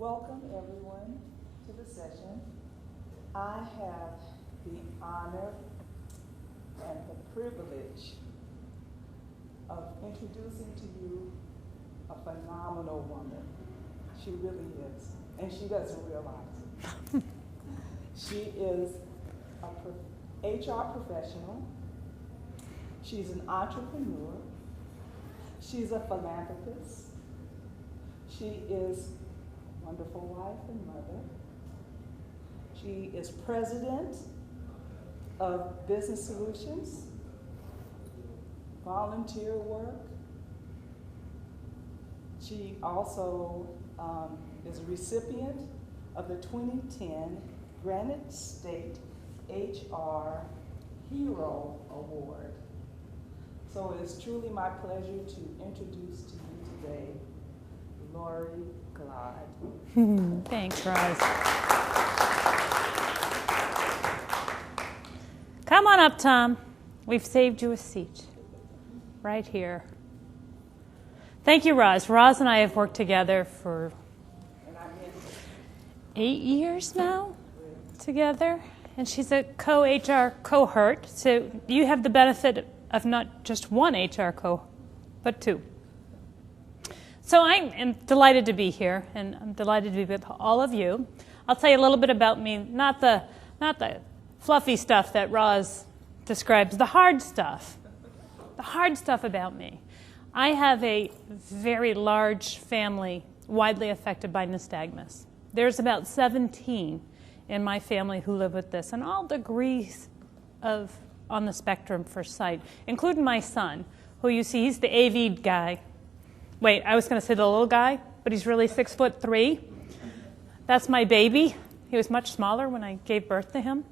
Welcome everyone to the session. I have the honor and the privilege of introducing to you a phenomenal woman. She really is, and she doesn't realize it. She is a HR professional. She's an entrepreneur. She's a philanthropist. She is a wonderful wife and mother. She is president of Business Solutions, volunteer work. She also is a recipient of the 2010 Granite State HR Hero Award. So it is truly my pleasure to introduce to you today Laurie Glaude. Thanks, Roz. Come on up, Tom. We've saved you a seat right here. Thank you, Roz. Roz and I have worked together for 8 years now together, and she's a co-HR cohort, so you have the benefit of not just one HR but two. So I am delighted to be here, and I'm delighted to be with all of you. I'll tell you a little bit about me, not the fluffy stuff that Roz describes, the hard stuff about me. I have a very large family widely affected by nystagmus. There's about 17 in my family who live with this, and all degrees on the spectrum for sight, including my son, who you see, he's the AV guy. Wait, I was going to say the little guy, but he's really 6'3". That's my baby. He was much smaller when I gave birth to him.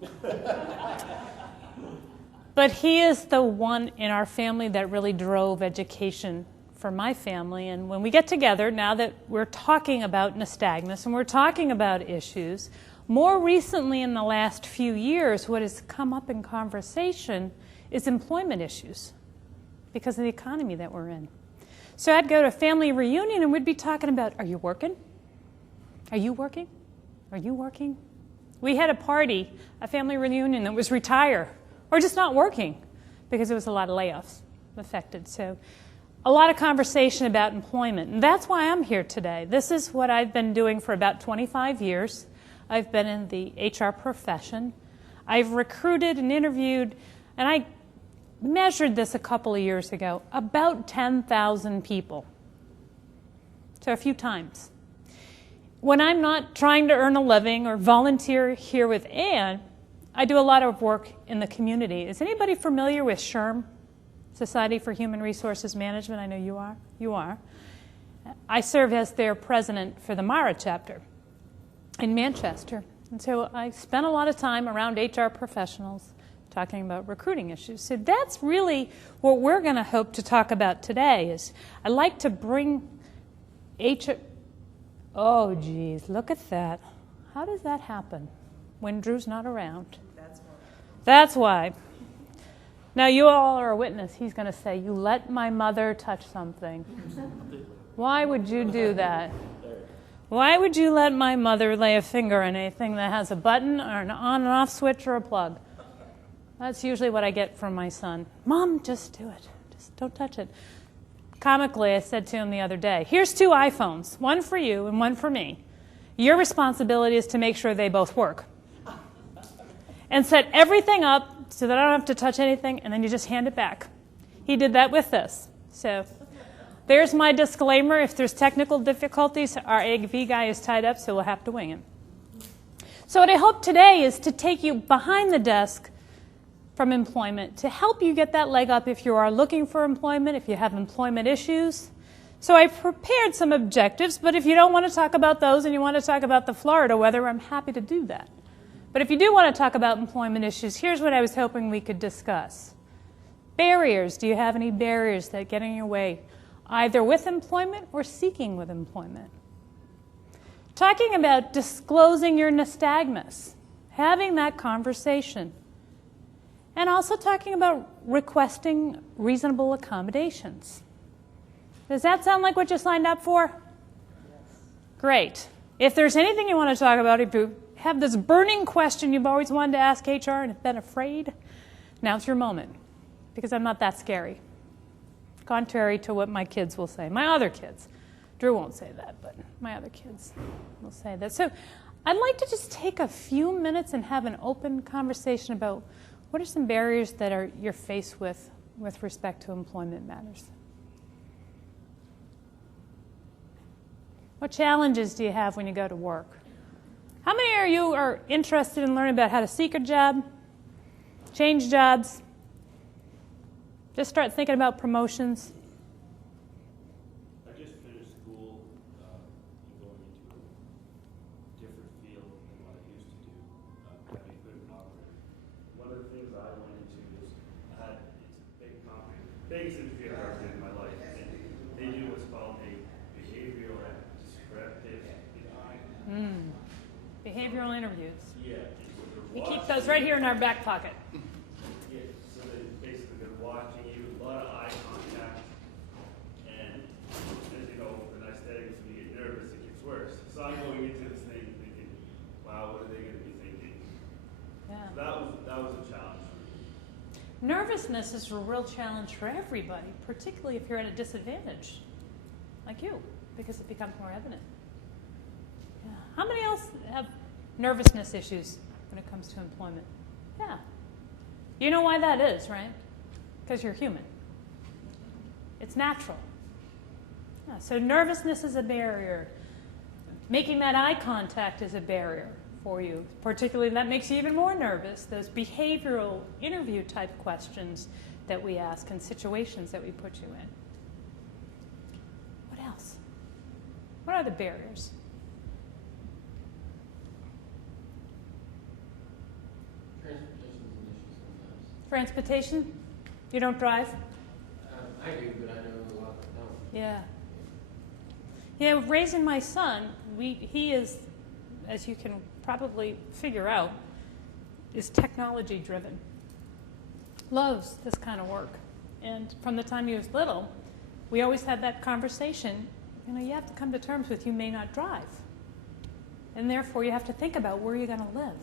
But he is the one in our family that really drove education for my family. And when we get together, now that we're talking about nystagmus and we're talking about issues, more recently in the last few years, what has come up in conversation is employment issues because of the economy that we're in. So I'd go to a family reunion and we'd be talking about, are you working? Are you working? Are you working? We had a party, a family reunion that was retire or just not working because there was a lot of layoffs affected. So a lot of conversation about employment. And that's why I'm here today. This is what I've been doing for about 25 years. I've been in the HR profession. I've recruited and interviewed, and I measured this a couple of years ago, about 10,000 people. So a few times. When I'm not trying to earn a living or volunteer here with Ann, I do a lot of work in the community. Is anybody familiar with SHRM, Society for Human Resources Management? I know you are. You are. I serve as their president for the Mara chapter in Manchester. And so I spent a lot of time around HR professionals talking about recruiting issues. So that's really what we're going to hope to talk about today. Is I like to bring HR. Oh, geez, look at that. How does that happen when Drew's not around? That's why. Now, you all are a witness. He's going to say, you let my mother touch something. Why would you do that? Why would you let my mother lay a finger on anything that has a button or an on and off switch or a plug? That's usually what I get from my son. Mom, just do it. Just don't touch it. Comically, I said to him the other day, here's 2 iPhones, one for you and one for me. Your responsibility is to make sure they both work. And set everything up so that I don't have to touch anything, and then you just hand it back. He did that with this. So there's my disclaimer. If there's technical difficulties, our AV guy is tied up, so we'll have to wing him. So what I hope today is to take you behind the desk from employment to help you get that leg up if you are looking for employment, if you have employment issues. So I prepared some objectives, but if you don't want to talk about those and you want to talk about the Florida weather, I'm happy to do that. But if you do want to talk about employment issues, here's what I was hoping we could discuss. Barriers. Do you have any barriers that get in your way, either with employment or seeking with employment? Talking about disclosing your nystagmus, having that conversation. And also talking about requesting reasonable accommodations. Does that sound like what you signed up for? Yes. Great. If there's anything you want to talk about, if you have this burning question you've always wanted to ask HR and have been afraid, now's your moment, because I'm not that scary, contrary to what my kids will say. My other kids. Drew won't say that, but my other kids will say that. So I'd like to just take a few minutes and have an open conversation about what are some barriers that you're faced with respect to employment matters. What challenges do you have when you go to work? How many of you are interested in learning about how to seek a job, change jobs, just start thinking about promotions? I just finished school and going into a different field than what I used to do, having equipment operator. One of the things I went into is it's a big company, biggest interview I've ever did in my life, and they do what's called a behavioral descriptive interview. Behavioral interviews. Yeah. We keep those right here in our back pocket. Yeah, so basically they're watching you, a lot of eye contact, and as you know, the Nystagmus, when you get nervous, it gets worse. So I'm going into this thing thinking, wow, what are they going to be thinking? Yeah. So that was a challenge for me. Nervousness is a real challenge for everybody, particularly if you're at a disadvantage, like you, because it becomes more evident. Yeah. How many else have nervousness issues when it comes to employment? Yeah. You know why that is, right? Because you're human. It's natural. Yeah, so nervousness is a barrier. Making that eye contact is a barrier for you. Particularly, that makes you even more nervous, those behavioral interview type questions that we ask and situations that we put you in. What else? What are the barriers? Transportation? You don't drive? I do, but I know a lot that don't. Yeah. Yeah, raising my son, he is, as you can probably figure out, is technology driven. Loves this kind of work. And from the time he was little, we always had that conversation, you have to come to terms with you may not drive. And therefore you have to think about where you're going to live.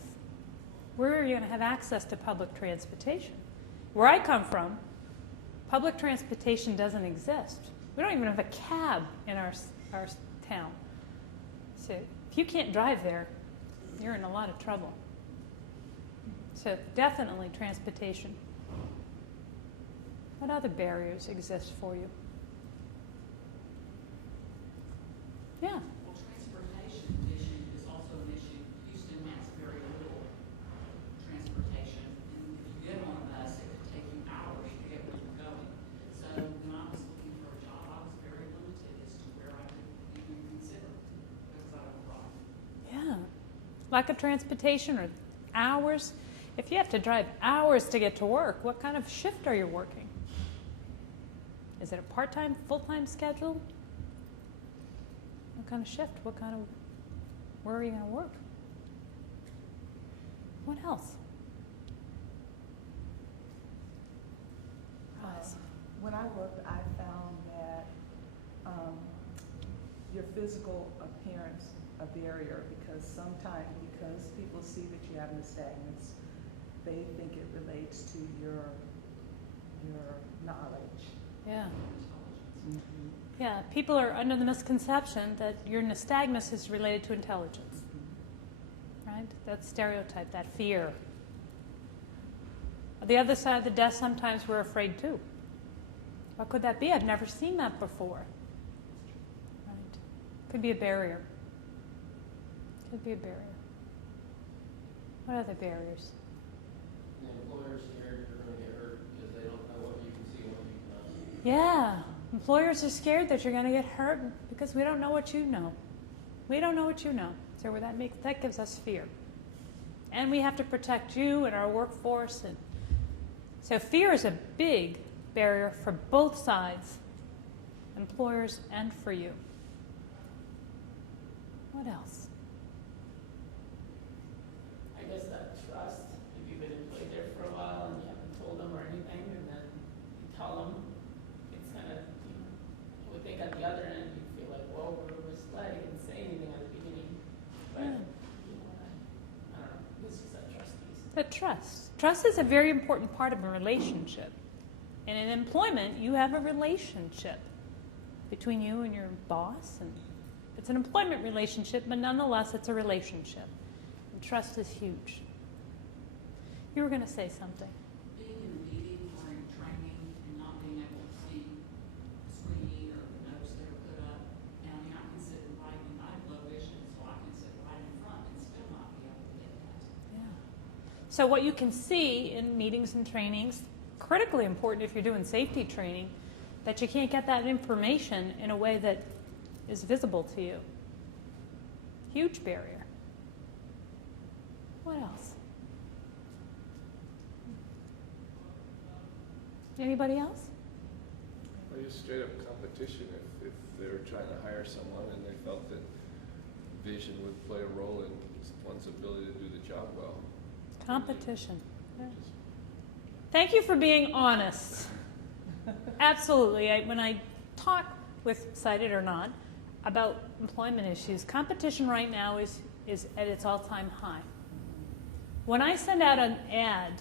Where are you going to have access to public transportation? Where I come from, public transportation doesn't exist. We don't even have a cab in our town. So if you can't drive there, you're in a lot of trouble. So definitely transportation. What other barriers exist for you? Yeah. Well, transportation issue is also an issue. Houston has very little transportation, and if you get on a bus, it could take you hours to get where you're going. So when I was looking for a job, I was very limited as to where I could even consider because I don't drive. Yeah. Lack of transportation or hours. If you have to drive hours to get to work, what kind of shift are you working? Is it a part-time, full-time schedule? What kind of shift? Where are you going to work? What else? When I worked, I found that your physical appearance a barrier because sometimes people see that you have nystagmus, they think it relates to your knowledge. Yeah. Mm-hmm. Yeah, people are under the misconception that your nystagmus is related to intelligence, right? That stereotype, that fear. On the other side of the desk, sometimes we're afraid too. What could that be? I've never seen that before. Right? Could be a barrier. Could be a barrier. What other barriers? The employer's scared you're going to get hurt because they don't know what you can see and what you cannot see. Yeah. Employers are scared that you're going to get hurt because we don't know what you know. We don't know what you know. So that gives us fear. And we have to protect you and our workforce. And so fear is a big barrier for both sides, employers and for you. What else? I guess that trust, if you've been employed there for a while and you haven't told them or anything, and then you tell them, it's kind of, I would think at the other end, you feel like, whoa, we're misled. You didn't say anything at the beginning. But trust. Trust is a very important part of a relationship. And in employment, you have a relationship between you and your boss. And it's an employment relationship, but nonetheless, it's a relationship. And trust is huge. You were going to say something. Being in a meeting or in training and not being able to see the screen or the notes that are put up. And I mean, I can sit right in, I have low vision, so I can sit right in front and still not be able to get that. Yeah. So what you can see in meetings and trainings, critically important if you're doing safety training, that you can't get that information in a way that is visible to you. Huge barrier. What else? Anybody else? Well, just straight up competition. If they were trying to hire someone and they felt that vision would play a role in one's ability to do the job well. Competition. Yeah. Thank you for being honest. Absolutely. When I talk with sighted or not about employment issues, competition right now is at its all-time high. When I send out an ad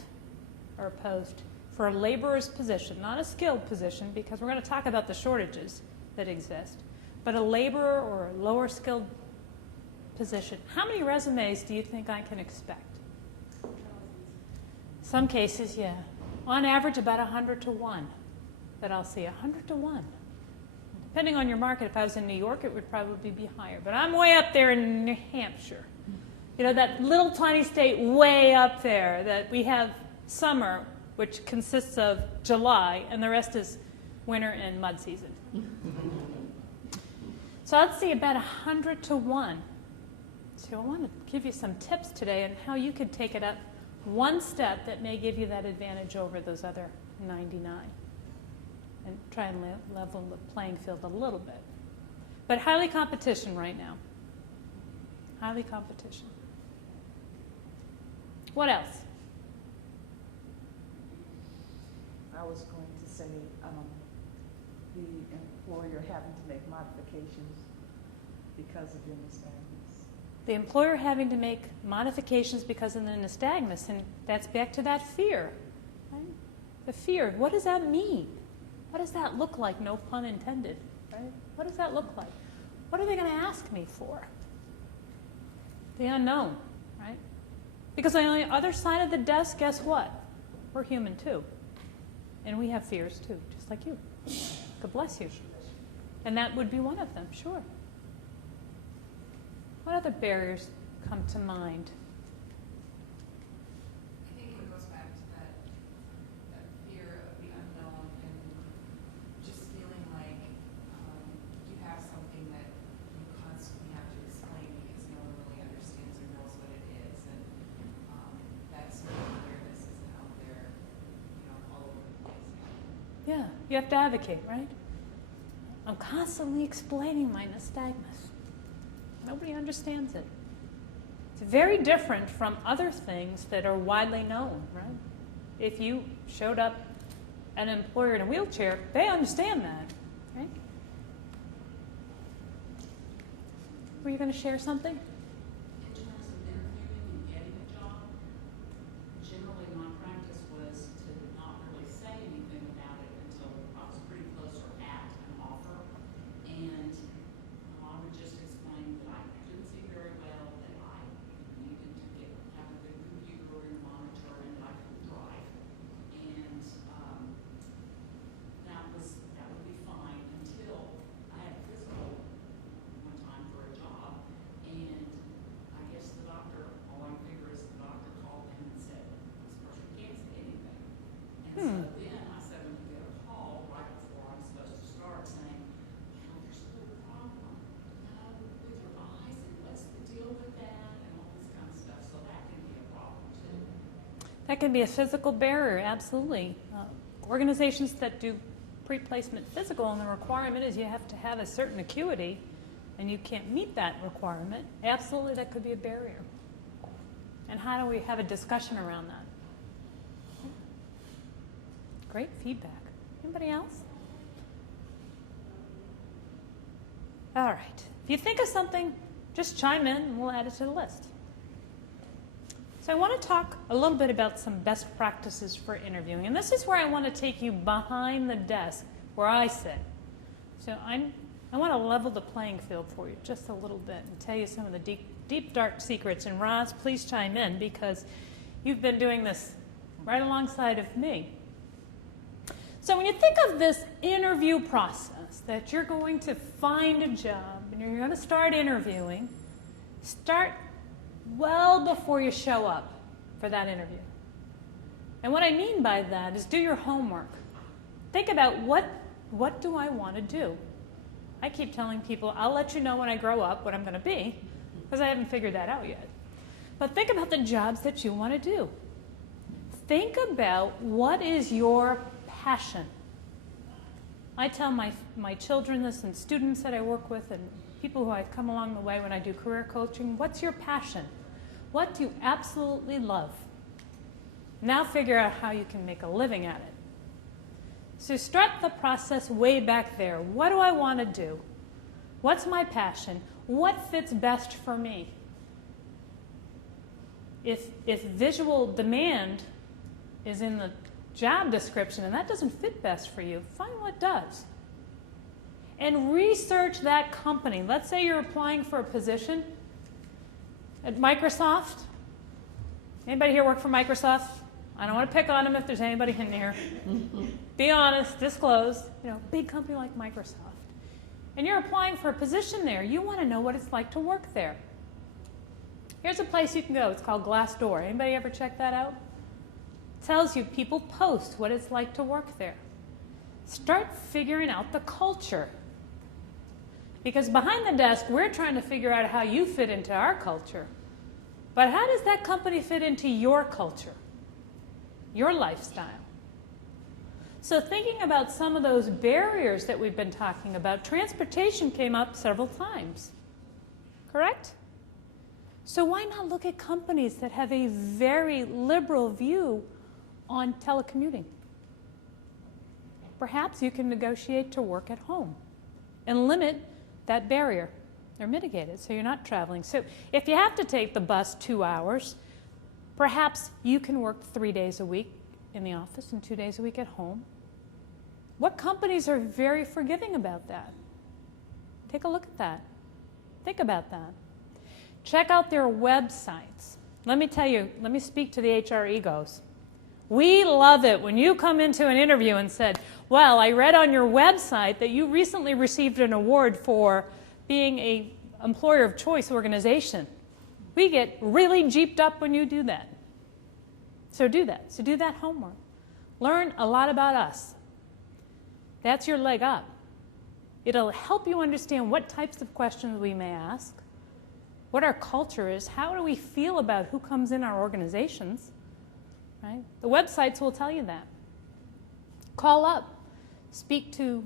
or a post for a laborer's position, not a skilled position, because we're going to talk about the shortages that exist, but a laborer or a lower skilled position, how many resumes do you think I can expect? Some cases, yeah. On average, about 100 to 1 that I'll see, 100 to 1. Depending on your market, if I was in New York, it would probably be higher. But I'm way up there in New Hampshire. You know, that little tiny state way up there that we have summer, which consists of July, and the rest is winter and mud season. So I'd see about 100 to 1. So I want to give you some tips today on how you could take it up one step that may give you that advantage over those other 99 and try and level the playing field a little bit. But highly competition right now. Highly competition. What else? I was going to say the employer having to make modifications because of your nystagmus. The employer having to make modifications because of the nystagmus, and that's back to that fear. Right? The fear. What does that mean? What does that look like? No pun intended. Right? What does that look like? What are they going to ask me for? The unknown, right? Because on the other side of the desk, guess what? We're human too. And we have fears too, just like you. God bless you. And that would be one of them, sure. What other barriers come to mind? I think it goes back to that fear of the unknown and just feeling like you have something that you constantly have to explain because no one really understands or knows what it is, and that sort of awareness isn't out there, all over the place. Yeah, you have to advocate, right? I'm constantly explaining my nystagmus. Nobody understands it. It's very different from other things that are widely known, right? If you showed up an employer in a wheelchair, they understand that, right? Were you going to share something? In terms of interviewing and getting a job, generally my practice was to not really say anything about it until I was pretty close or at an offer. And I would just explain that I couldn't see very well, that I needed to have a good computer and monitor, and that I could drive. And that would be fine until I had a physical one time for a job, and I guess the doctor, all I figure is the doctor called in and said, this person can't say anything. And so then I said, when you get a call right before I'm supposed to start saying, there's a little problem, with your eyes, and what's the deal with that, and all this kind of stuff, so that can be a problem too. That can be a physical barrier, absolutely. Organizations that do pre-placement physical, and the requirement is you have to have a certain acuity, and you can't meet that requirement, absolutely that could be a barrier. And how do we have a discussion around that? Great feedback. Anybody else? All right. If you think of something, just chime in and we'll add it to the list. So I want to talk a little bit about some best practices for interviewing. And this is where I want to take you behind the desk where I sit. So I want to level the playing field for you just a little bit and tell you some of the deep, dark secrets. And Roz, please chime in because you've been doing this right alongside of me. So when you think of this interview process, that you're going to find a job and you're going to start interviewing, start well before you show up for that interview. And what I mean by that is do your homework. Think about what do I want to do? I keep telling people, I'll let you know when I grow up what I'm going to be, because I haven't figured that out yet. But think about the jobs that you want to do. Think about what is your passion. I tell my children this and students that I work with and people who I've come along the way when I do career coaching, what's your passion? What do you absolutely love? Now figure out how you can make a living at it. So start the process way back there. What do I want to do? What's my passion? What fits best for me? If visual demand is in the job description and that doesn't fit best for you, find what does. And research that company. Let's say you're applying for a position at Microsoft. Anybody here work for Microsoft? I don't want to pick on them if there's anybody in here. Be honest, disclose. Big company like Microsoft. And you're applying for a position there. You want to know what it's like to work there. Here's a place you can go. It's called Glassdoor. Anybody ever check that out? It tells you people post what it's like to work there. Start figuring out the culture. Because behind the desk, we're trying to figure out how you fit into our culture. But how does that company fit into your culture, your lifestyle? So thinking about some of those barriers that we've been talking about, transportation came up several times, correct? So why not look at companies that have a very liberal view on telecommuting? Perhaps you can negotiate to work at home and limit that barrier or mitigate it so you're not traveling. So if you have to take the bus 2 hours, perhaps you can work 3 days a week in the office and 2 days a week at home. What companies are very forgiving about that? Take a look at that. Think about that. Check out their websites. Let me tell you, let me speak to the HR egos. We love it when you come into an interview and said, well, I read on your website that you recently received an award for being an employer of choice organization. We get really jeeped up when you do that. So do that. So do that homework. Learn a lot about us. That's your leg up. It'll help you understand what types of questions we may ask, what our culture is, how do we feel about who comes in our organizations, right? The websites will tell you that. Call up, speak to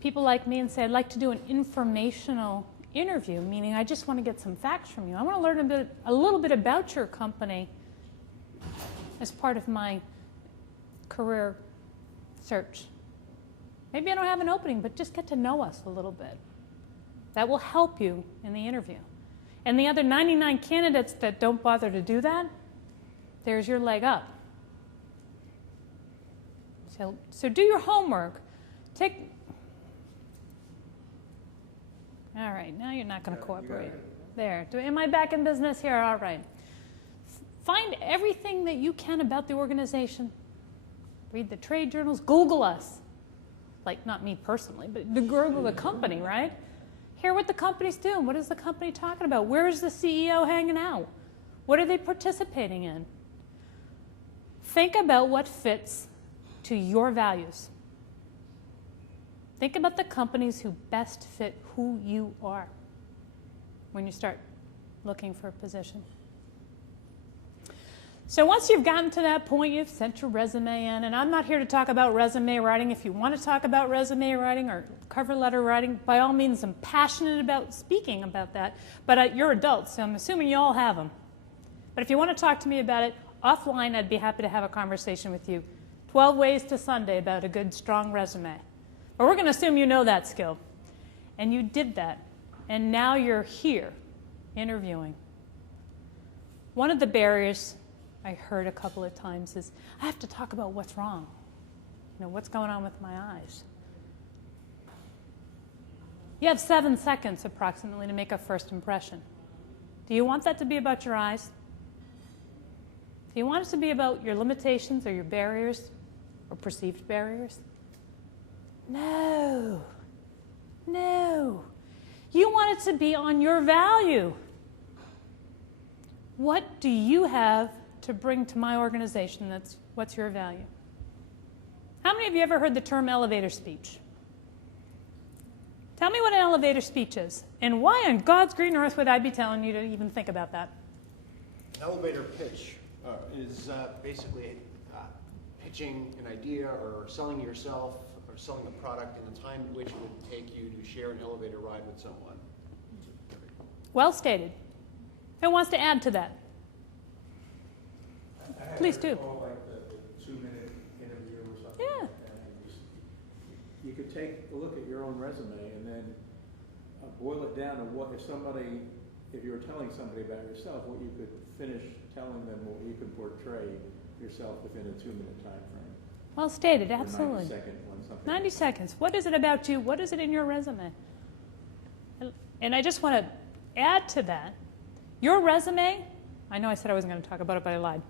people like me and say, I'd like to do an informational interview, meaning I just want to get some facts from you. I want to learn a little bit about your company as part of my career search. Maybe I don't have an opening, but just get to know us a little bit. That will help you in the interview. And the other 99 candidates that don't bother to do that, there's your leg up. So do your homework. All right, now you're not going to cooperate. There. Am I back in business here? All right. Find everything that you can about the organization. Read the trade journals. Google us. Like, not me personally, but Google the company, right? Hear what the company's doing. What is the company talking about? Where is the CEO hanging out? What are they participating in? Think about what fits to your values. Think about the companies who best fit who you are when you start looking for a position. So once you've gotten to that point, you've sent your resume in, and I'm not here to talk about resume writing. If you want to talk about resume writing or cover letter writing, by all means, I'm passionate about speaking about that, but you're adults, so I'm assuming you all have them. But if you want to talk to me about it offline, I'd be happy to have a conversation with you. 12 ways to Sunday about a good, strong resume. But we're going to assume you know that skill, and you did that, and now you're here interviewing. One of the barriers I heard a couple of times is, I have to talk about what's wrong. You know, what's going on with my eyes? You have 7 seconds approximately to make a first impression. Do you want that to be about your eyes? Do you want it to be about your limitations or your barriers or perceived barriers? No. No. You want it to be on your value. What do you have to bring to my organization? What's your value? How many of you ever heard the term elevator speech? Tell me what an elevator speech is, and why on God's green earth would I be telling you to even think about that? Elevator pitch is basically pitching an idea or selling yourself or selling a product in the time in which it would take you to share an elevator ride with someone. Well stated. Who wants to add to that? Please do. Like the 2-minute interview or something. Yeah. Like that. You could take a look at your own resume and then boil it down to what if you were telling somebody about yourself, what you could finish telling them, what you could portray yourself within a 2-minute time frame. Well stated, Or absolutely. 90-second one, something. 90 seconds. What is it about you? What is it in your resume? And I just want to add to that. Your resume, I know I said I wasn't going to talk about it, but I lied,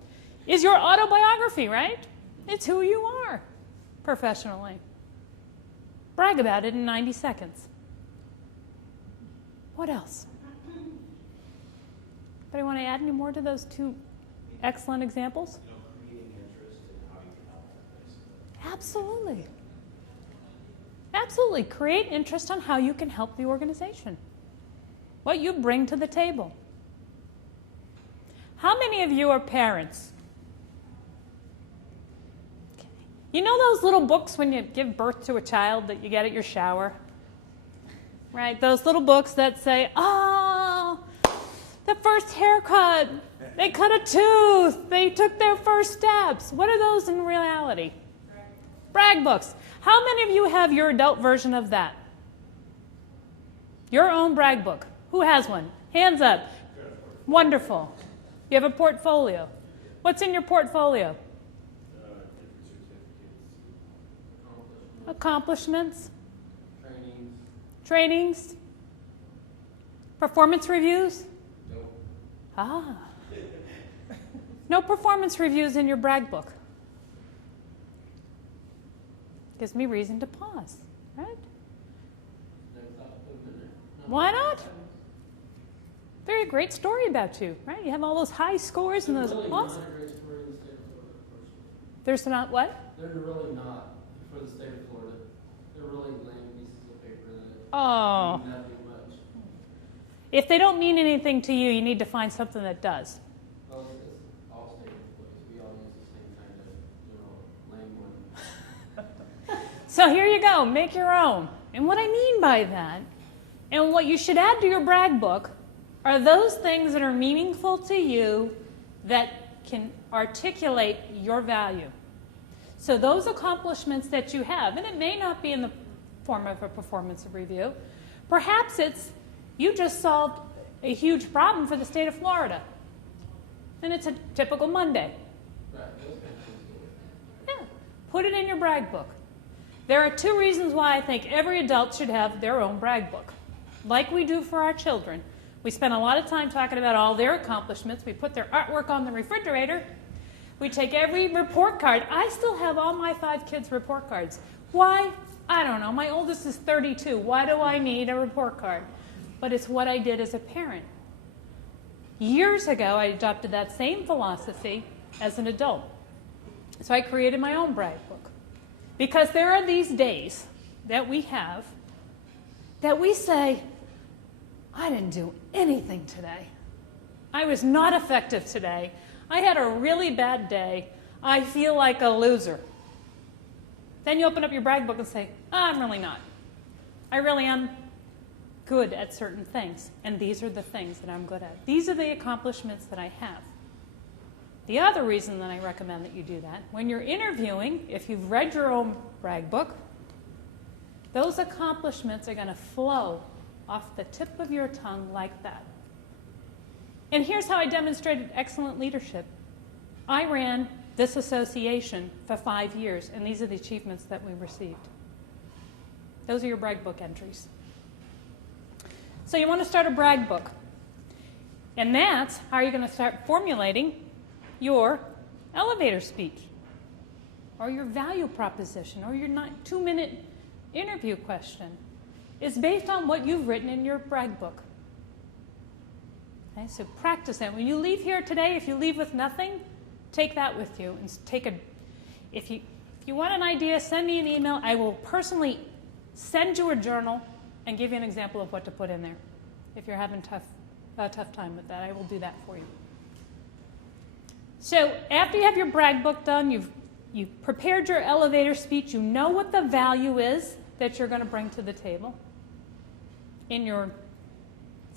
is your autobiography, right? It's who you are professionally. Brag about it in 90 seconds. What else? Anybody want to add any more to those 2 excellent examples? Creating interest in how you can help that place. Absolutely. Absolutely. Create interest on how you can help the organization. What you bring to the table. How many of you are parents? Okay. You know those little books when you give birth to a child that you get at your shower? Right? Those little books that say, oh, the first haircut, they cut a tooth, they took their first steps. What are those in reality? Brag books. How many of you have your adult version of that? Your own brag book. Who has one? Hands up. Wonderful. You have a portfolio. What's in your portfolio? Accomplishments. Trainings. Performance reviews? No. Ah. No performance reviews in your brag book. Gives me reason to pause, right? Never thought I'd put them in there. No. Why not? Very great story about you, right? You have all those high scores and those They're really awesome. not a great story in the state of Florida, personally. There's not what? They're really not for the state of Florida. They're really lame pieces of paper that Oh. mean nothing much. If they don't mean anything to you, you need to find something that does. Well, it's all state employees. We all use the same kind of, lame one. So here you go, make your own. And what I mean by that, and what you should add to your brag book, are those things that are meaningful to you that can articulate your value. So those accomplishments that you have, and it may not be in the form of a performance review, perhaps it's you just solved a huge problem for the state of Florida. And it's a typical Monday. Right, those kind of things. Yeah, put it in your brag book. There are 2 reasons why I think every adult should have their own brag book. Like we do for our children. We spend a lot of time talking about all their accomplishments. We put their artwork on the refrigerator. We take every report card. I still have all my 5 kids' report cards. Why? I don't know. My oldest is 32. Why do I need a report card? But it's what I did as a parent. Years ago, I adopted that same philosophy as an adult. So I created my own brag book. Because there are these days that we have that we say, I didn't do anything today. I was not effective today. I had a really bad day. I feel like a loser. Then you open up your brag book and say, I'm really not. I really am good at certain things, and these are the things that I'm good at. These are the accomplishments that I have. The other reason that I recommend that you do that, when you're interviewing, if you've read your own brag book, those accomplishments are going to flow off the tip of your tongue like that. And here's how I demonstrated excellent leadership. I ran this association for 5 years, and these are the achievements that we received. Those are your brag book entries. So you want to start a brag book. And that's how you're going to start formulating your elevator speech, or your value proposition, or your 2-minute interview question. It's based on what you've written in your brag book. Okay, so practice that. When you leave here today, if you leave with nothing, take that with you. And if you want an idea, send me an email. I will personally send you a journal and give you an example of what to put in there. If you're having a tough time with that, I will do that for you. So after you have your brag book done, you've prepared your elevator speech, you know what the value is that you're going to bring to the table in your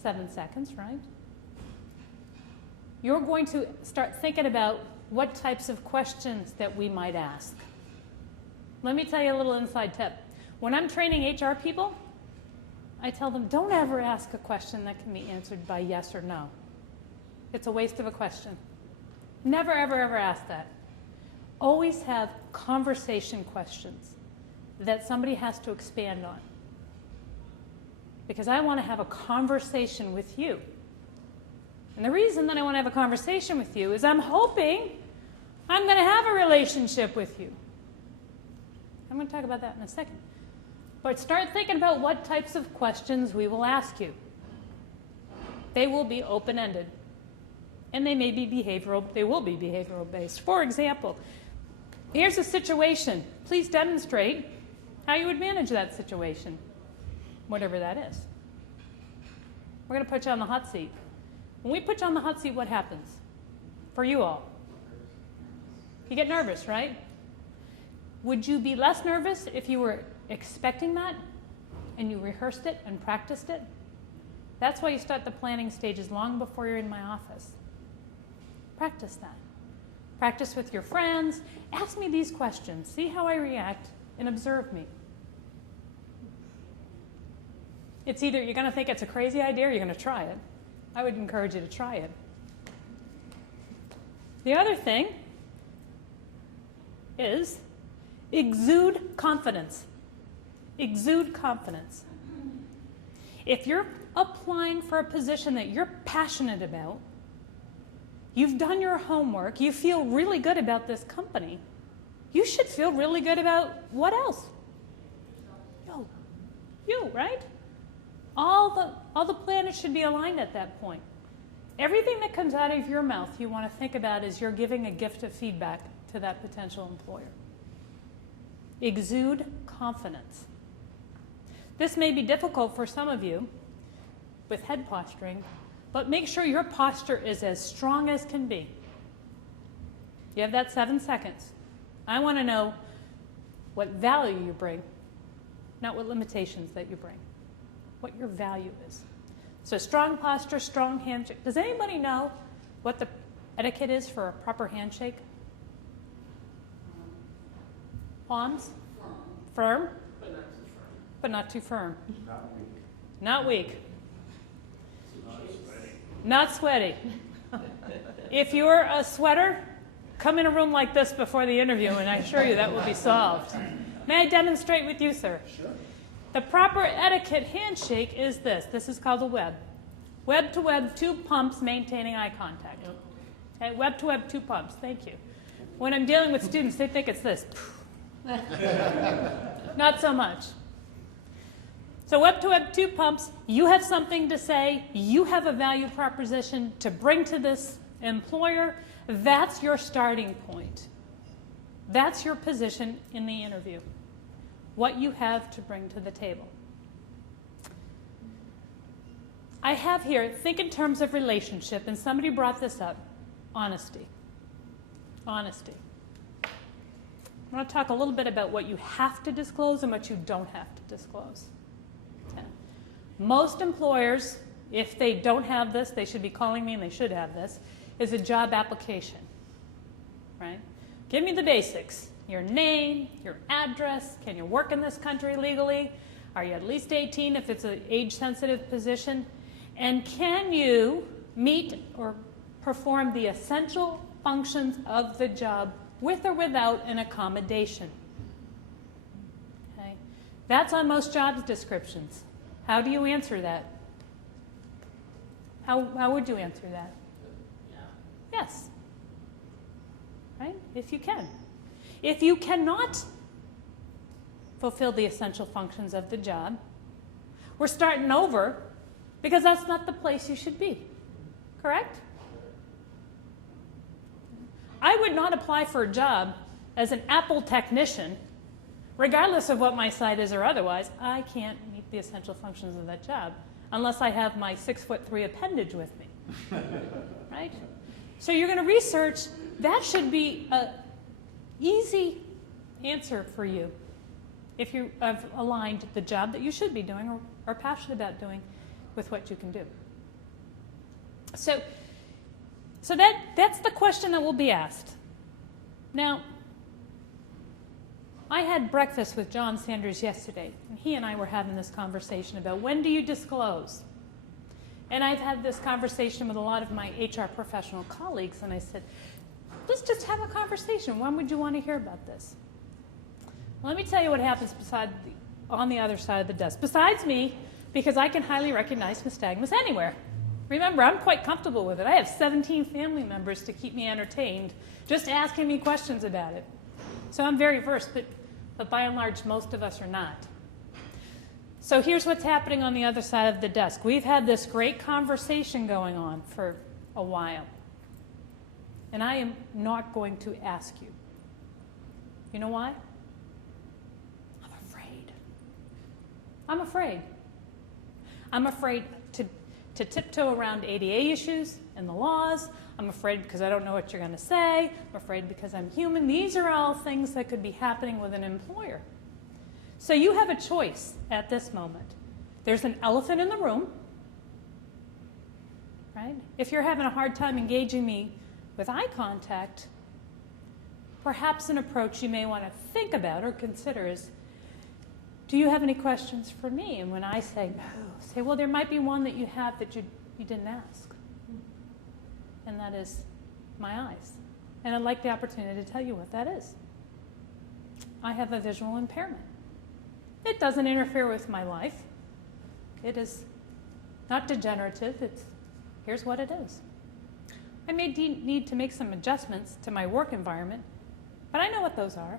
7 seconds, right? You're going to start thinking about what types of questions that we might ask. Let me tell you a little inside tip. When I'm training HR people, I tell them, don't ever ask a question that can be answered by yes or no. It's a waste of a question. Never, ever, ever ask that. Always have conversation questions that somebody has to expand on. Because I want to have a conversation with you. And the reason that I want to have a conversation with you is I'm hoping I'm going to have a relationship with you. I'm going to talk about that in a second. But start thinking about what types of questions we will ask you. They will be open-ended. And they may be behavioral based. For example, here's a situation. Please demonstrate how you would manage that situation, whatever that is. We're going to put you on the hot seat. When we put you on the hot seat, what happens for you all? You get nervous, right? Would you be less nervous if you were expecting that and you rehearsed it and practiced it? That's why you start the planning stages long before you're in my office. Practice that. Practice with your friends. Ask me these questions. See how I react and observe me. It's either you're going to think it's a crazy idea or you're going to try it. I would encourage you to try it. The other thing is exude confidence. Exude confidence. If you're applying for a position that you're passionate about, you've done your homework, you feel really good about this company, you should feel really good about what else? You, right? All the planets should be aligned at that point. Everything that comes out of your mouth you want to think about is you're giving a gift of feedback to that potential employer. Exude confidence. This may be difficult for some of you with head posturing, but make sure your posture is as strong as can be. You have that 7 seconds. I want to know what value you bring, not what limitations that you bring, what your value is. So strong posture, strong handshake. Does anybody know what the etiquette is for a proper handshake? Palms? Firm? But not too firm. Not weak. Not sweaty. If you're a sweater, come in a room like this before the interview, and I assure you that will be solved. May I demonstrate with you, sir? Sure. The proper etiquette handshake is this. This is called a web. Web to web, 2 pumps, maintaining eye contact. Okay, web to web, 2 pumps. Thank you. When I'm dealing with students, they think it's this. Not so much. So web to web, 2 pumps. You have something to say. You have a value proposition to bring to this employer. That's your starting point. That's your position in the interview. What you have to bring to the table. I have here, think in terms of relationship, and somebody brought this up, honesty. Honesty. I want to talk a little bit about what you have to disclose and what you don't have to disclose. Okay. Most employers, if they don't have this, they should be calling me and they should have this, is a job application, right? Give me the basics. Your name, your address, can you work in this country legally? Are you at least 18 if it's an age-sensitive position? And can you meet or perform the essential functions of the job with or without an accommodation. Okay? That's on most jobs descriptions. How do you answer that? How would you answer that? Yeah. Yes. Right? If you can. If you cannot fulfill the essential functions of the job, we're starting over because that's not the place you should be. Correct? I would not apply for a job as an Apple technician, regardless of what my site is or otherwise. I can't meet the essential functions of that job unless I have my 6'3" appendage with me. Right? So you're going to research. That should be an easy answer for you if you have aligned the job that you should be doing or are passionate about doing with what you can do. So that's the question that will be asked. Now, I had breakfast with John Sanders yesterday, and he and I were having this conversation about when do you disclose? And I've had this conversation with a lot of my HR professional colleagues, and I said, let's just have a conversation. When would you want to hear about this? Well, let me tell you what happens on the other side of the desk. Besides me, because I can highly recognize nystagmus anywhere. Remember, I'm quite comfortable with it. I have 17 family members to keep me entertained, just asking me questions about it. So I'm very versed, but by and large, most of us are not. So here's what's happening on the other side of the desk. We've had this great conversation going on for a while. And I am not going to ask you. You know why? I'm afraid. I'm afraid. I'm afraid to tiptoe around ADA issues and the laws. I'm afraid because I don't know what you're going to say. I'm afraid because I'm human. These are all things that could be happening with an employer. So you have a choice at this moment. There's an elephant in the room, right? If you're having a hard time engaging me with eye contact, perhaps an approach you may want to think about or consider is, do you have any questions for me? And when I say no, say, well, there might be one that you have that you didn't ask. And that is my eyes. And I'd like the opportunity to tell you what that is. I have a visual impairment. It doesn't interfere with my life. It is not degenerative. Here's what it is. I may need to make some adjustments to my work environment, but I know what those are.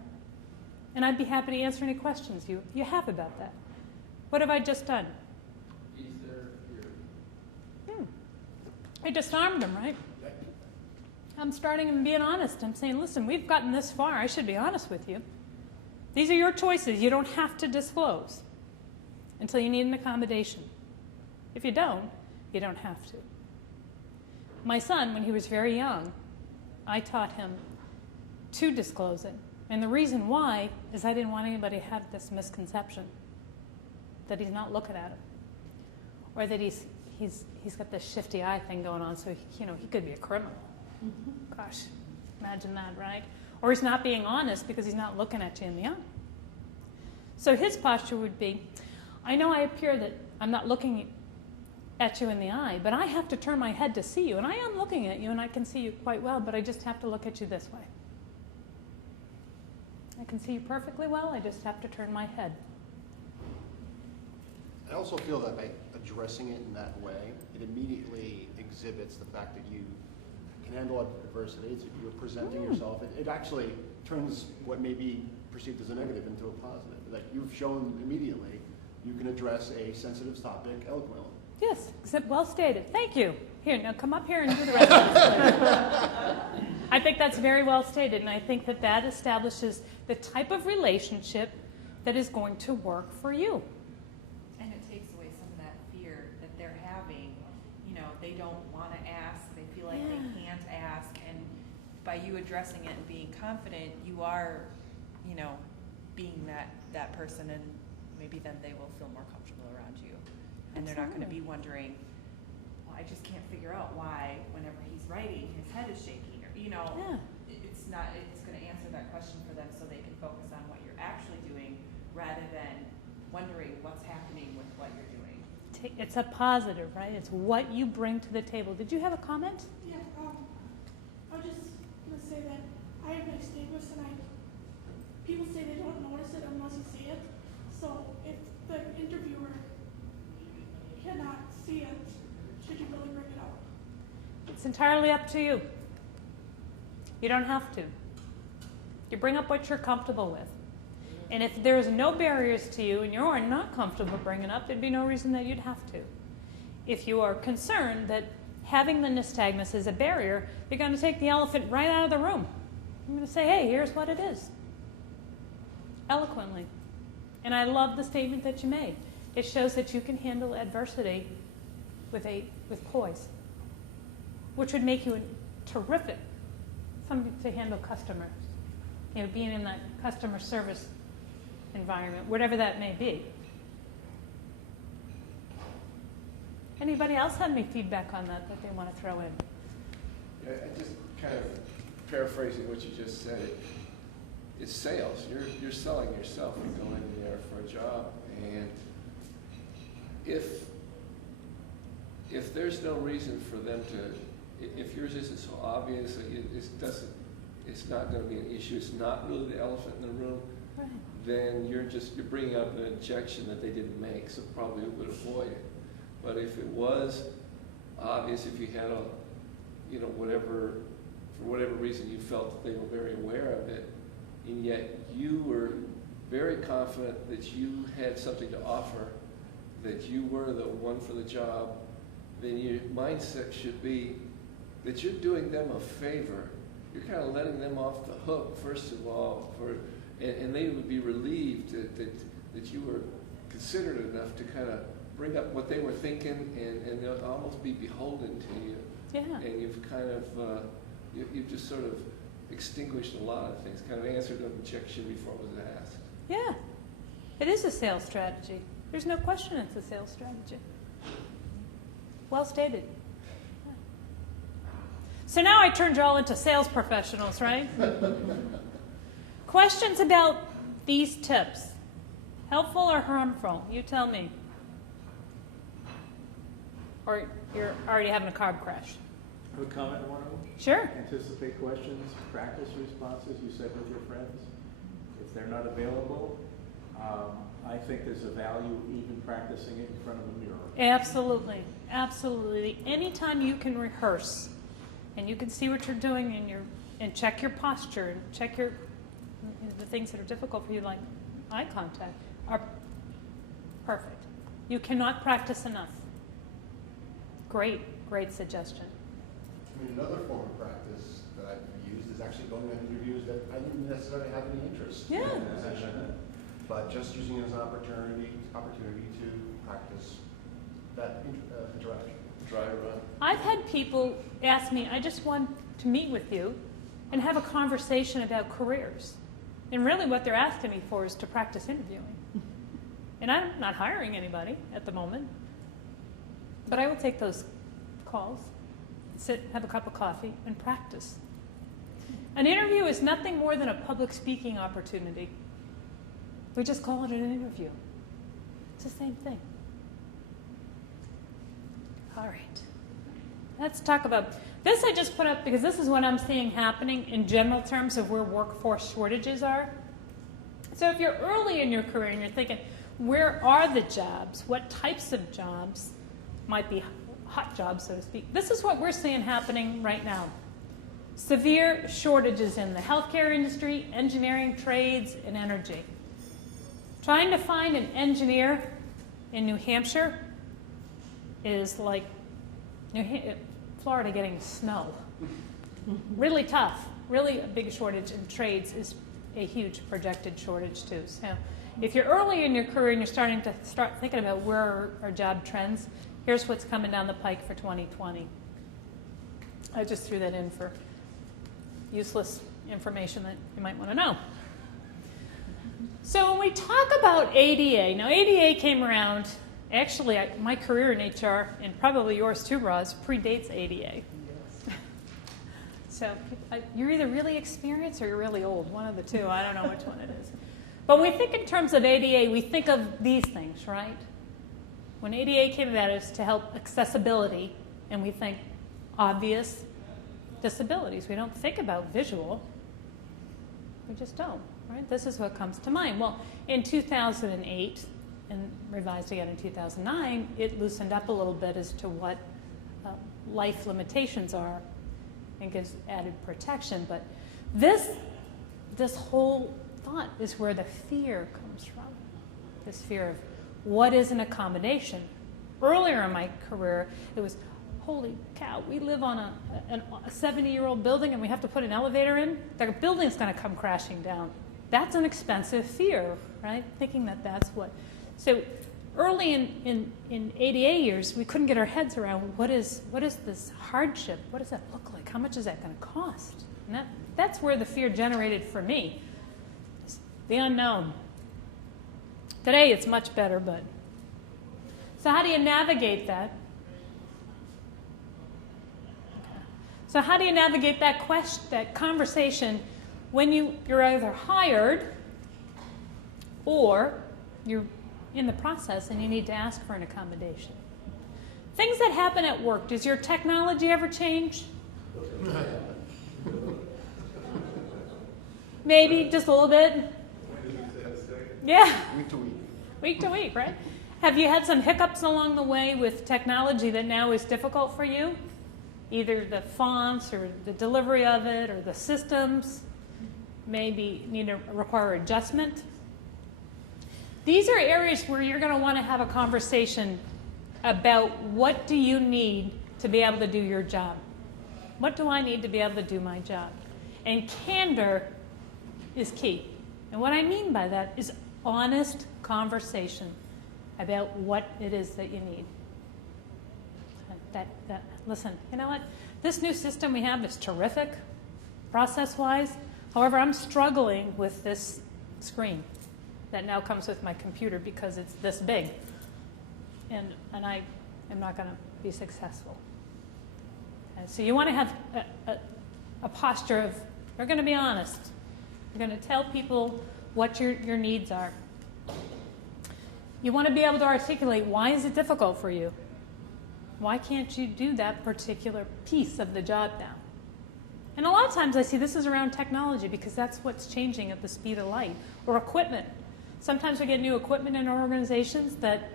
And I'd be happy to answer any questions you have about that. What have I just done? Is there your... I disarmed him, right? I'm starting and being honest. I'm saying, listen, we've gotten this far. I should be honest with you. These are your choices. You don't have to disclose until you need an accommodation. If you don't have to. My son, when he was very young, I taught him to disclose it. And the reason why is I didn't want anybody to have this misconception that he's not looking at him, or that he's got this shifty eye thing going on, so he could be a criminal. Gosh, imagine that, right? Or he's not being honest because he's not looking at you in the eye. So his posture would be, I know I appear that I'm not looking at you in the eye, but I have to turn my head to see you, and I am looking at you, and I can see you quite well, but I just have to look at you this way. I can see you perfectly well, I just have to turn my head. I also feel that by addressing it in that way, it immediately exhibits the fact that you can handle adversity. You're presenting yourself. It actually turns what may be perceived as a negative into a positive. That you've shown immediately you can address a sensitive topic eloquently. Yes, well stated. Thank you. Here, now come up here and do the rest of this. I think that's very well stated, and I think that establishes the type of relationship that is going to work for you. And it takes away some of that fear that they're having. They don't want to ask, they feel like they can't ask, and by you addressing it and being confident, you are, being that person, and maybe then they will feel more comfortable around you. And they're not going to be wondering, well, I just can't figure out why whenever he's writing, his head is shaking, or, it's going to answer that question for them so they can focus on what you're actually doing rather than wondering what's happening with what you're doing. it's a positive, right? It's what you bring to the table. Did you have a comment? Yeah, I was just gonna say that I have nystagmus, and people say they don't notice it unless you see it. So if the interviewer cannot see it, should you really bring it up? It's entirely up to you. You don't have to. You bring up what you're comfortable with. And if there's no barriers to you and you're not comfortable bringing up, there'd be no reason that you'd have to. If you are concerned that having the nystagmus is a barrier, you're going to take the elephant right out of the room. I'm going to say, hey, here's what it is. Eloquently. And I love the statement that you made. It shows that you can handle adversity with poise, which would make you a terrific somebody to handle customers. You know, being in that customer service environment, whatever that may be. Anybody else have any feedback on that they want to throw in? Yeah, I just kind of paraphrasing what you just said. It's sales. You're selling yourself. You go in there for a job, and if there's no reason for them to, if yours isn't so obvious, it's not going to be an issue. It's not really the elephant in the room. Right. Then you're bringing up an objection that they didn't make, so probably would avoid it. But if it was obvious, if you had for whatever reason you felt that they were very aware of it, and yet you were very confident that you had something to offer, that you were the one for the job, then your mindset should be that you're doing them a favor. You're kind of letting them off the hook, first of all, and they would be relieved that you were considerate enough to kind of bring up what they were thinking, and they'll almost be beholden to you. Yeah. And you've kind of, you've just sort of extinguished a lot of things, kind of answered an objection before it was asked. Yeah. It is a sales strategy. There's no question it's a sales strategy. Well stated. So now I turned you all into sales professionals, right? Questions about these tips? Helpful or harmful? You tell me. Or you're already having a carb crash? I would comment on one of them. Sure. Anticipate questions, practice responses, you said with your friends. If they're not available, I think there's a value even practicing it in front of a mirror. Absolutely. Absolutely. Anytime you can rehearse and you can see what you're doing and check your posture and check the things that are difficult for you, like eye contact, are perfect. You cannot practice enough. Great, great suggestion. I mean, another form of practice that I've used is actually going on interviews that I didn't necessarily have any interest in the position, but just using it as an opportunity to practice that interaction. Dry run. I've had people ask me, I just want to meet with you and have a conversation about careers. And really what they're asking me for is to practice interviewing. And I'm not hiring anybody at the moment. But I will take those calls, sit, have a cup of coffee, and practice. An interview is nothing more than a public speaking opportunity. We just call it an interview. It's the same thing. All right. Let's talk about this. I just put up because this is what I'm seeing happening in general terms of where workforce shortages are. So if you're early in your career and you're thinking, where are the jobs? What types of jobs might be hot jobs, so to speak? This is what we're seeing happening right now. Severe shortages in the healthcare industry, engineering, trades, and energy. Trying to find an engineer in New Hampshire is like Florida getting snow. Really tough. Really a big shortage in trades is a huge projected shortage too. So if you're early in your career and you're starting to thinking about where are job trends, here's what's coming down the pike for 2020. I just threw that in for useless information that you might want to know. So when we talk about ADA, now ADA came around, actually my career in HR, and probably yours too, Roz, predates ADA. Yes. So you're either really experienced or you're really old, one of the two. I don't know which one it is. But when we think in terms of ADA, we think of these things, right? When ADA came about, it was to help accessibility, and we think obvious disabilities. We don't think about visual. We just don't, right? This is what comes to mind. Well, in 2008, and revised again in 2009, it loosened up a little bit as to what life limitations are and gives added protection. But this whole thought is where the fear comes from. This fear of what is an accommodation. Earlier in my career, it was, holy cow, we live on a 70-year-old building and we have to put an elevator in. The building's going to come crashing down. That's an expensive fear, right? Thinking that that's what. So early in ADA years, we couldn't get our heads around what is this hardship? What does that look like? How much is that going to cost? And that's where the fear generated for me. The unknown. Today it's much better, but. So how do you navigate that? So how do you navigate that conversation when you're either hired or you're in the process and you need to ask for an accommodation? Things that happen at work. Does your technology ever change? Maybe just a little bit. Yeah. Week to week. Week to week, right? Have you had some hiccups along the way with technology that now is difficult for you? Either the fonts or the delivery of it or the systems maybe need to require adjustment. These are areas where you're going to want to have a conversation about what do you need to be able to do your job. What do I need to be able to do my job? And candor is key. And what I mean by that is honest conversation about what it is that you need. Listen, you know what? This new system we have is terrific, process-wise. However, I'm struggling with this screen that now comes with my computer because it's this big. And I am not going to be successful. And so you want to have a posture of, you're going to be honest. You're going to tell people what your needs are. You want to be able to articulate, why is it difficult for you? Why can't you do that particular piece of the job now? And a lot of times I see this is around technology because that's what's changing at the speed of light. Or equipment. Sometimes we get new equipment in our organizations that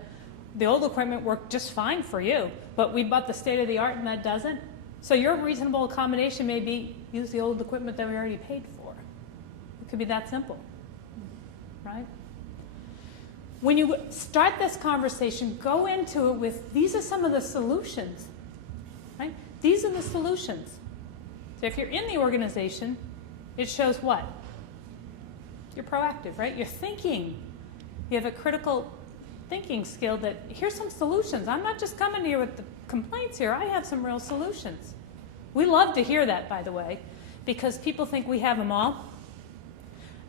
the old equipment worked just fine for you, but we bought the state-of-the-art and that doesn't. So your reasonable accommodation may be use the old equipment that we already paid for. It could be that simple, right? When you start this conversation, go into it with, these are some of the solutions, right? These are the solutions. So if you're in the organization, it shows what? You're proactive, right? You're thinking. You have a critical thinking skill that, here's some solutions. I'm not just coming to you with the complaints here. I have some real solutions. We love to hear that, by the way, because people think we have them all.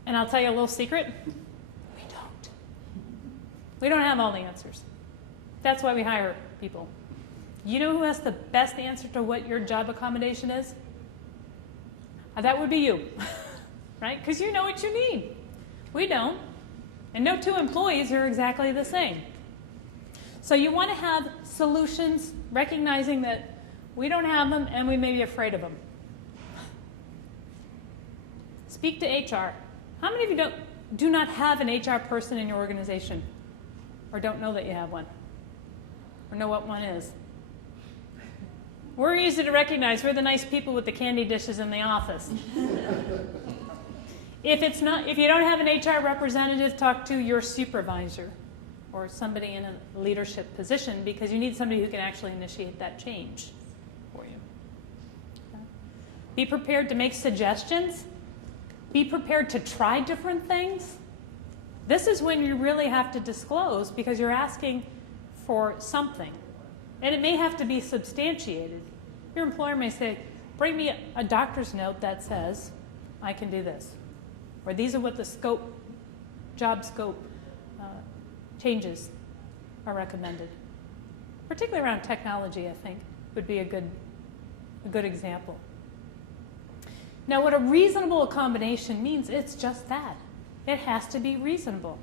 And I'll tell you a little secret. We don't have all the answers. That's why we hire people. You know who has the best answer to what your job accommodation is? That would be you, right? Because you know what you need. We don't. And no two employees are exactly the same. So you want to have solutions, recognizing that we don't have them and we may be afraid of them. Speak to HR. How many of you do not have an HR person in your organization? Or don't know that you have one, or know what one is? We're easy to recognize. We're the nice people with the candy dishes in the office. If you don't have an HR representative, talk to your supervisor or somebody in a leadership position, because you need somebody who can actually initiate that change for you. Okay? Be prepared to make suggestions. Be prepared to try different things. This is when you really have to disclose because you're asking for something. And it may have to be substantiated. Your employer may say, bring me a doctor's note that says, I can do this. Or these are what the job scope changes are recommended. Particularly around technology, I think, would be a good example. Now, what a reasonable accommodation means, it's just that. It has to be reasonable.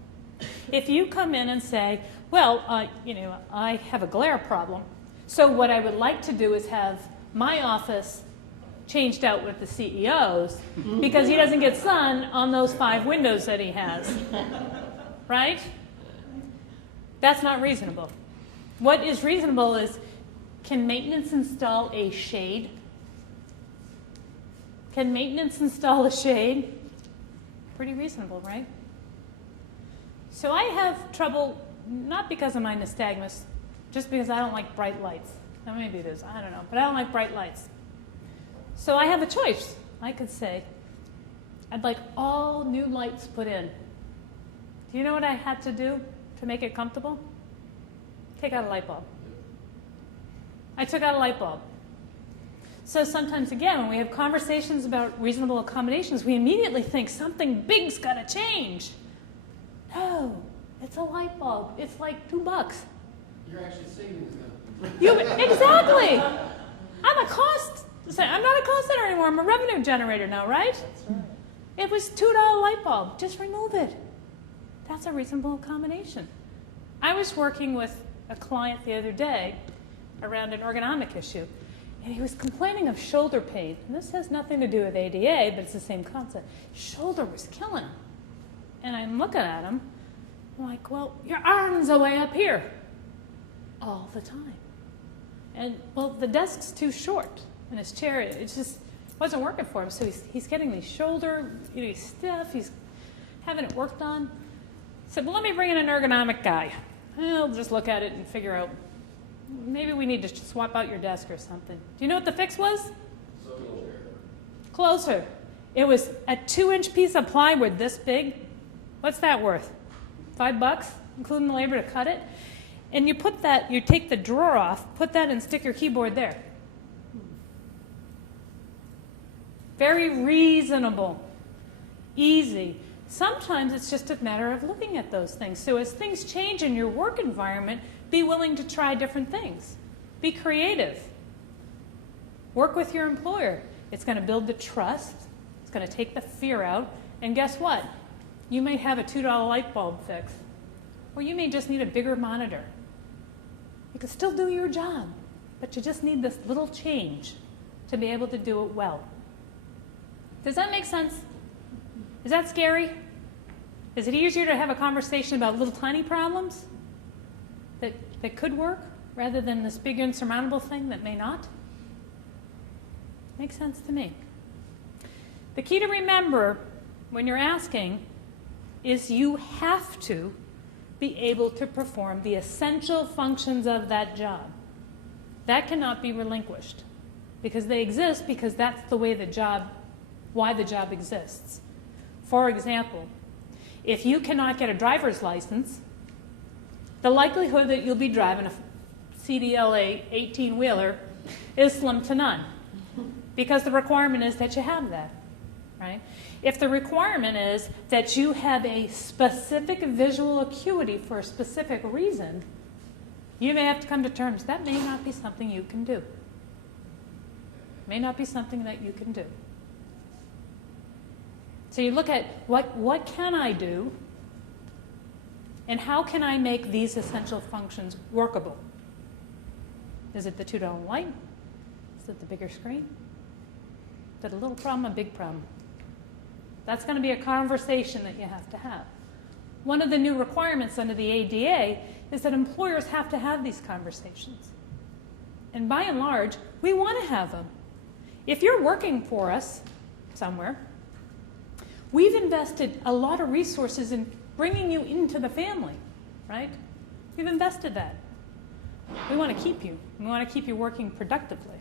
If you come in and say, Well, you know, I have a glare problem. So what I would like to do is have my office changed out with the CEO's because he doesn't get sun on those 5 windows that he has. Right? That's not reasonable. What is reasonable is, can maintenance install a shade? Can maintenance install a shade? Pretty reasonable, right? So I have trouble, not because of my nystagmus, just because I don't like bright lights. Now maybe it is, I don't know, but I don't like bright lights. So I have a choice. I could say, I'd like all new lights put in. Do you know what I had to do to make it comfortable? Take out a light bulb. I took out a light bulb. So sometimes, again, when we have conversations about reasonable accommodations, we immediately think something big's got to change. No, it's a light bulb. It's like $2. You're actually saving them. Exactly. I'm not a cost center anymore. I'm a revenue generator now, right? That's right. It was $2 light bulb. Just remove it. That's a reasonable accommodation. I was working with a client the other day around an ergonomic issue, and he was complaining of shoulder pain. And this has nothing to do with ADA, but it's the same concept. Shoulder was killing him. And I'm looking at him, I'm like, well, your arms are way up here all the time. And, well, the desk's too short, and his chair, it just wasn't working for him. So he's getting these shoulder, you know, he's stiff, he's having it worked on. I said, well, let me bring in an ergonomic guy. He'll just look at it and figure out, maybe we need to swap out your desk or something. Do you know what the fix was? Closer. It was a 2-inch piece of plywood this big. What's that worth? $5, including the labor to cut it? And you put that, you take the drawer off, put that and stick your keyboard there. Very reasonable, easy. Sometimes it's just a matter of looking at those things. So as things change in your work environment, be willing to try different things. Be creative. Work with your employer. It's going to build the trust. It's going to take the fear out. And guess what? You may have a $2 light bulb fix, or you may just need a bigger monitor. You can still do your job, but you just need this little change to be able to do it well. Does that make sense? Is that scary? Is it easier to have a conversation about little tiny problems that could work rather than this big insurmountable thing that may not? Makes sense to me. The key to remember when you're asking is you have to be able to perform the essential functions of that job. That cannot be relinquished because they exist because that's the way why the job exists. For example, if you cannot get a driver's license, the likelihood that you'll be driving a CDLA 18-wheeler is slim to none because the requirement is that you have that, right? If the requirement is that you have a specific visual acuity for a specific reason, you may have to come to terms that may not be something you can do. May not be something that you can do. So you look at what can I do and how can I make these essential functions workable? Is it the $2 light? Is it the bigger screen? Is it a little problem, a big problem? That's going to be a conversation that you have to have. One of the new requirements under the ADA is that employers have to have these conversations. And by and large, we want to have them. If you're working for us somewhere, we've invested a lot of resources in bringing you into the family, right? We've invested that. We want to keep you. We want to keep you working productively.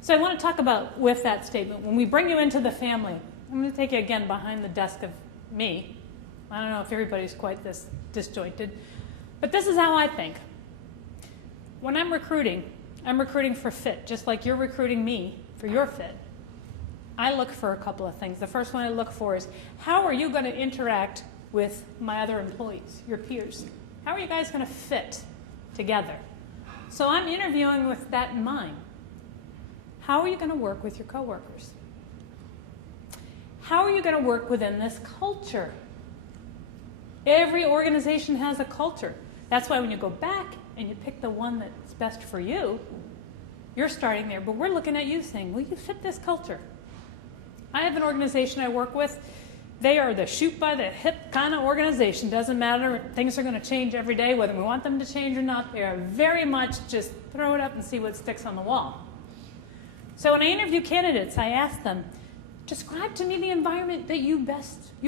So I want to talk about, with that statement, when we bring you into the family, I'm going to take you again behind the desk of me. I don't know if everybody's quite this disjointed, but this is how I think. When I'm recruiting for fit, just like you're recruiting me for your fit. I look for a couple of things. The first one I look for is, how are you going to interact with my other employees, your peers? How are you guys going to fit together? So I'm interviewing with that in mind. How are you going to work with your coworkers? How are you going to work within this culture? Every organization has a culture. That's why when you go back and you pick the one that's best for you, you're starting there. But we're looking at you saying, will you fit this culture? I have an organization I work with. They are the shoot by the hip kind of organization. Doesn't matter. Things are going to change every day, whether we want them to change or not. They are very much just throw it up and see what sticks on the wall. So when I interview candidates, I ask them, describe to me the environment that you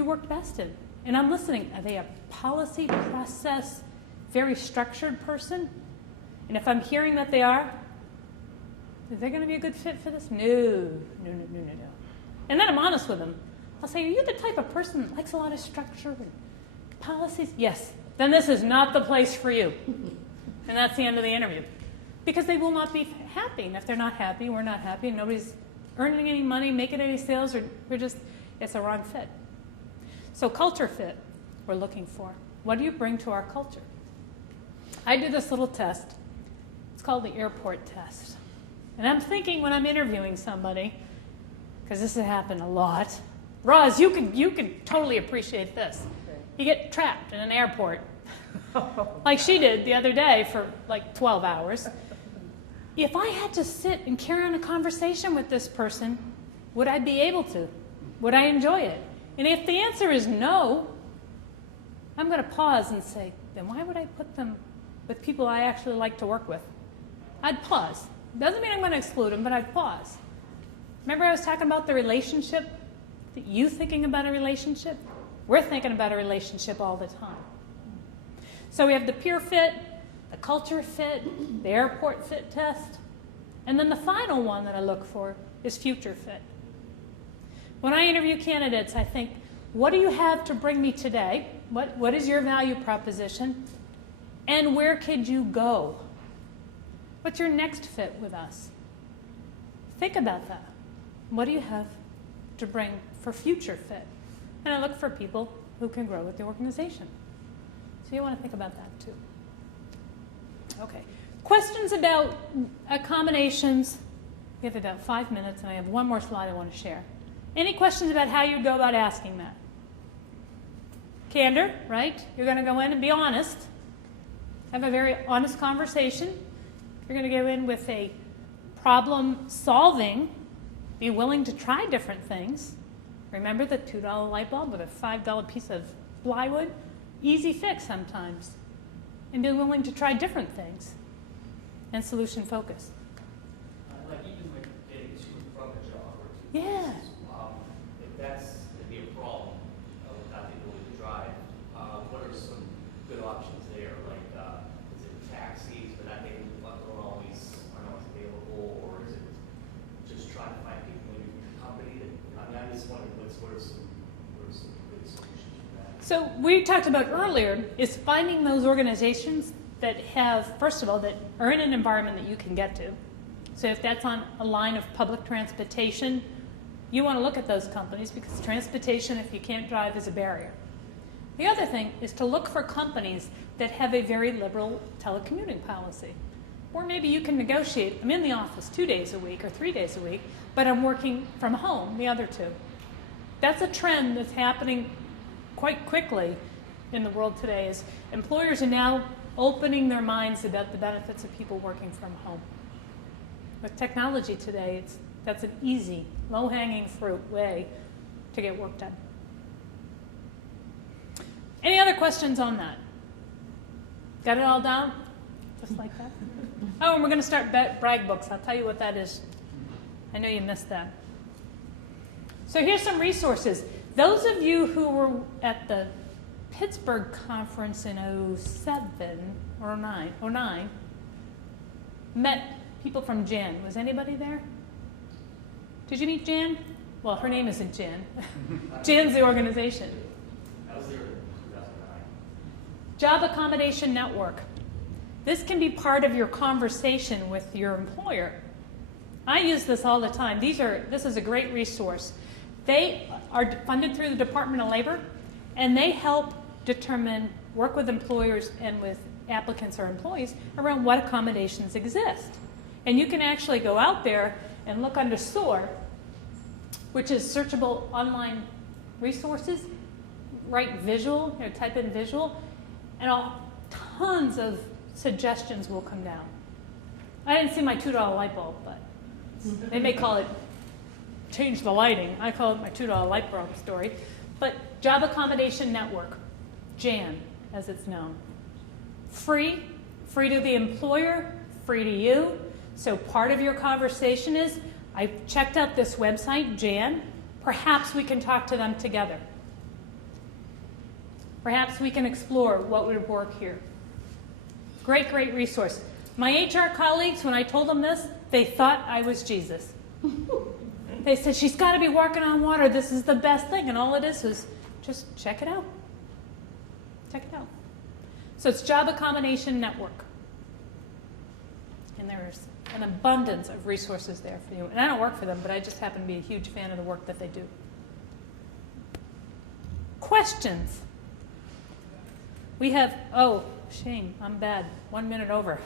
worked best in. And I'm listening. Are they a policy, process, very structured person? And if I'm hearing that they are they going to be a good fit for this? No. And then I'm honest with them. I'll say, are you the type of person that likes a lot of structure and policies? Yes. Then this is not the place for you. And that's the end of the interview. Because they will not be happy. And if they're not happy, we're not happy, and nobody's earning any money, making any sales, or it's a wrong fit. So culture fit, we're looking for. What do you bring to our culture? I do this little test. It's called the airport test. And I'm thinking when I'm interviewing somebody, because this has happened a lot. Roz, you can totally appreciate this. You get trapped in an airport, like she did the other day for like 12 hours. If I had to sit and carry on a conversation with this person, would I be able to? Would I enjoy it? And if the answer is no, I'm going to pause and say, then why would I put them with people I actually like to work with? I'd pause. Doesn't mean I'm going to exclude them, but I'd pause. Remember I was talking about the relationship? You thinking about a relationship? We're thinking about a relationship all the time. So we have the peer fit, the culture fit, the airport fit test, and then the final one that I look for is future fit. When I interview candidates, I think, what do you have to bring me today? What is your value proposition? And where could you go? What's your next fit with us? Think about that. What do you have to bring for future fit? And I look for people who can grow with the organization. So you want to think about that too. Okay. Questions about accommodations? We have about 5 minutes, and I have one more slide I want to share. Any questions about how you go about asking that? Candor, right? You're going to go in and be honest. Have a very honest conversation. You're going to go in with a problem solving. Be willing to try different things. Remember the $2 light bulb with a $5 piece of plywood? Easy fix sometimes. And be willing to try different things. And solution focus. Like even with getting to and from a job or to Yeah. if that's going to be a problem without the ability to drive, what are some good options there? Like, is it taxis, but not they aren't always available, or is it just trying to find people in your company that, I'm just wondering what are some good solutions for that? So we talked about earlier is finding those organizations that have, first of all, that are in an environment that you can get to. So if that's on a line of public transportation, you want to look at those companies because transportation, if you can't drive, is a barrier. The other thing is to look for companies that have a very liberal telecommuting policy. Or maybe you can negotiate, I'm in the office 2 days a week or 3 days a week, but I'm working from home the other 2. That's a trend that's happening quite quickly in the world today, is employers are now opening their minds about the benefits of people working from home. With technology today, that's an easy, low-hanging fruit way to get work done. Any other questions on that? Got it all down? Just like that? Oh, and we're going to start brag books. I'll tell you what that is. I know you missed that. So here's some resources. Those of you who were at the Pittsburgh conference in 07 or 09 met people from Jan. Was anybody there? Did you meet Jan? Well, her name isn't Jan. Jan's the organization. I was there in 2009. Job Accommodation Network. This can be part of your conversation with your employer. I use this all the time. This is a great resource. They are funded through the Department of Labor, and they help work with employers and with applicants or employees around what accommodations exist. And you can actually go out there and look under SOAR, which is searchable online resources. write visual, type in visual, and tons of suggestions will come down. I didn't see my $2 light bulb, but they may call it change the lighting. I call it my $2 light bulb story. But Job Accommodation Network, JAN, as it's known. Free to the employer, free to you. So part of your conversation is, I checked out this website, JAN. Perhaps we can talk to them together. Perhaps we can explore what would work here. Great, great resource. My HR colleagues, when I told them this, they thought I was Jesus. They said, she's got to be walking on water. This is the best thing. And all it is just check it out. Check it out. So it's Job Accommodation Network. And there's an abundance of resources there for you. And I don't work for them, but I just happen to be a huge fan of the work that they do. Questions? We have, oh, shame, I'm bad. 1 minute over.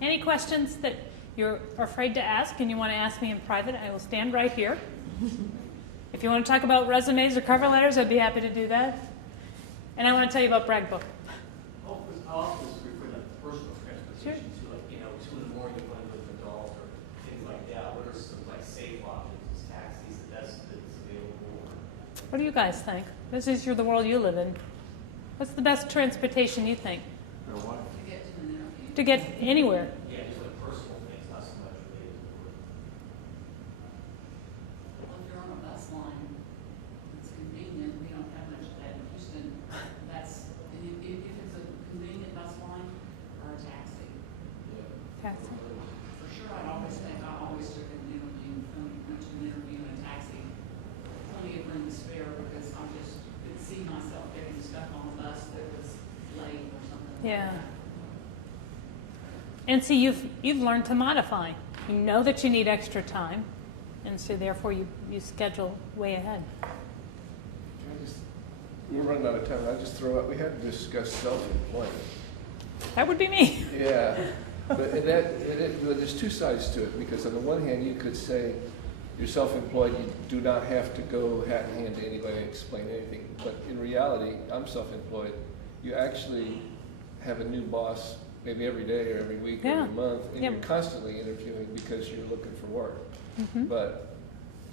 Any questions that you're afraid to ask and you want to ask me in private, I will stand right here. If you want to talk about resumes or cover letters, I'd be happy to do that. And I want to tell you about Bragg Book. I'll also just refer to personal transportation too, like, 2 in the morning you want to go to the dog or things like that. What are some safe options, taxis, that's available? What do you guys think? This is the world you live in. What's the best transportation you think? To get to an interview. To get anywhere. Yeah, just like personal things, not so much related to work. Well, if you're on a bus line, it's convenient. We don't have much of that in Houston. If it's a convenient bus line or a taxi. Taxi. For sure, I always took an interview, went to an interview in a taxi. Plenty of room to spare because I just could see myself getting stuck on a bus that was late or something. Yeah. And so you've learned to modify. You know that you need extra time, and so therefore you schedule way ahead. We're running out of time. I'll just throw out, we had to discuss self-employment. That would be me. Yeah, but there's two sides to it, because on the one hand, you could say you're self-employed, you do not have to go hat in hand to anybody and explain anything. But in reality, I'm self-employed. You actually have a new boss maybe every day or every week or every month, and you're constantly interviewing because you're looking for work. Mm-hmm. But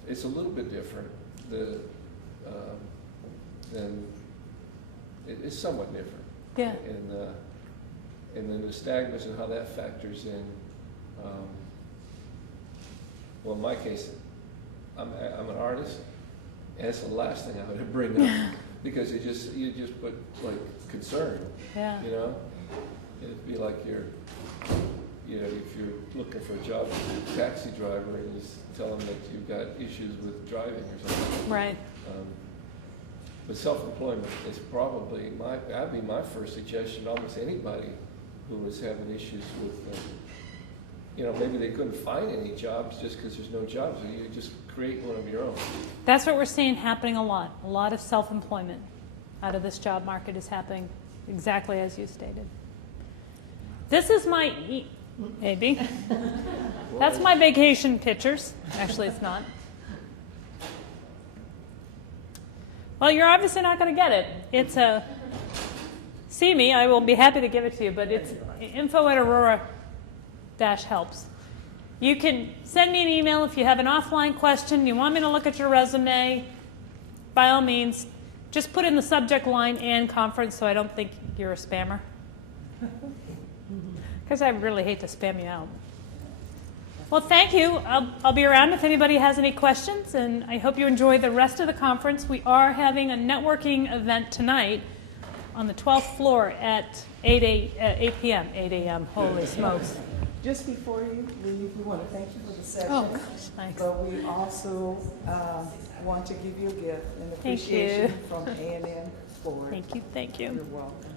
it's a little bit different. It's somewhat different. Yeah. And the nystagmus and how that factors in. Well, in my case, I'm an artist, and it's the last thing I would bring up because you just put like concern. Yeah. It'd be like if you're looking for a job as a taxi driver and you tell them that you've got issues with driving or something. Right. But self-employment is probably that'd be my first suggestion to almost anybody who was having issues with, maybe they couldn't find any jobs just because there's no jobs. So you just create one of your own. That's what we're seeing happening a lot. A lot of self-employment out of this job market is happening exactly as you stated. This is my, maybe. That's my vacation pictures. Actually, it's not. Well, you're obviously not going to get it. It's see me, I will be happy to give it to you, but it's info@aurora-helps. You can send me an email if you have an offline question, you want me to look at your resume, by all means, just put in the subject line and conference so I don't think you're a spammer. Because I really hate to spam you out. Well, thank you. I'll be around if anybody has any questions, and I hope you enjoy the rest of the conference. We are having a networking event tonight on the 12th floor at 8 p.m. 8 a.m. Holy smokes. Just before you leave, we want to thank you for the session. Oh, gosh, thanks. But we also want to give you a gift in appreciation from A&M Ford. Thank you. Thank you. You're welcome.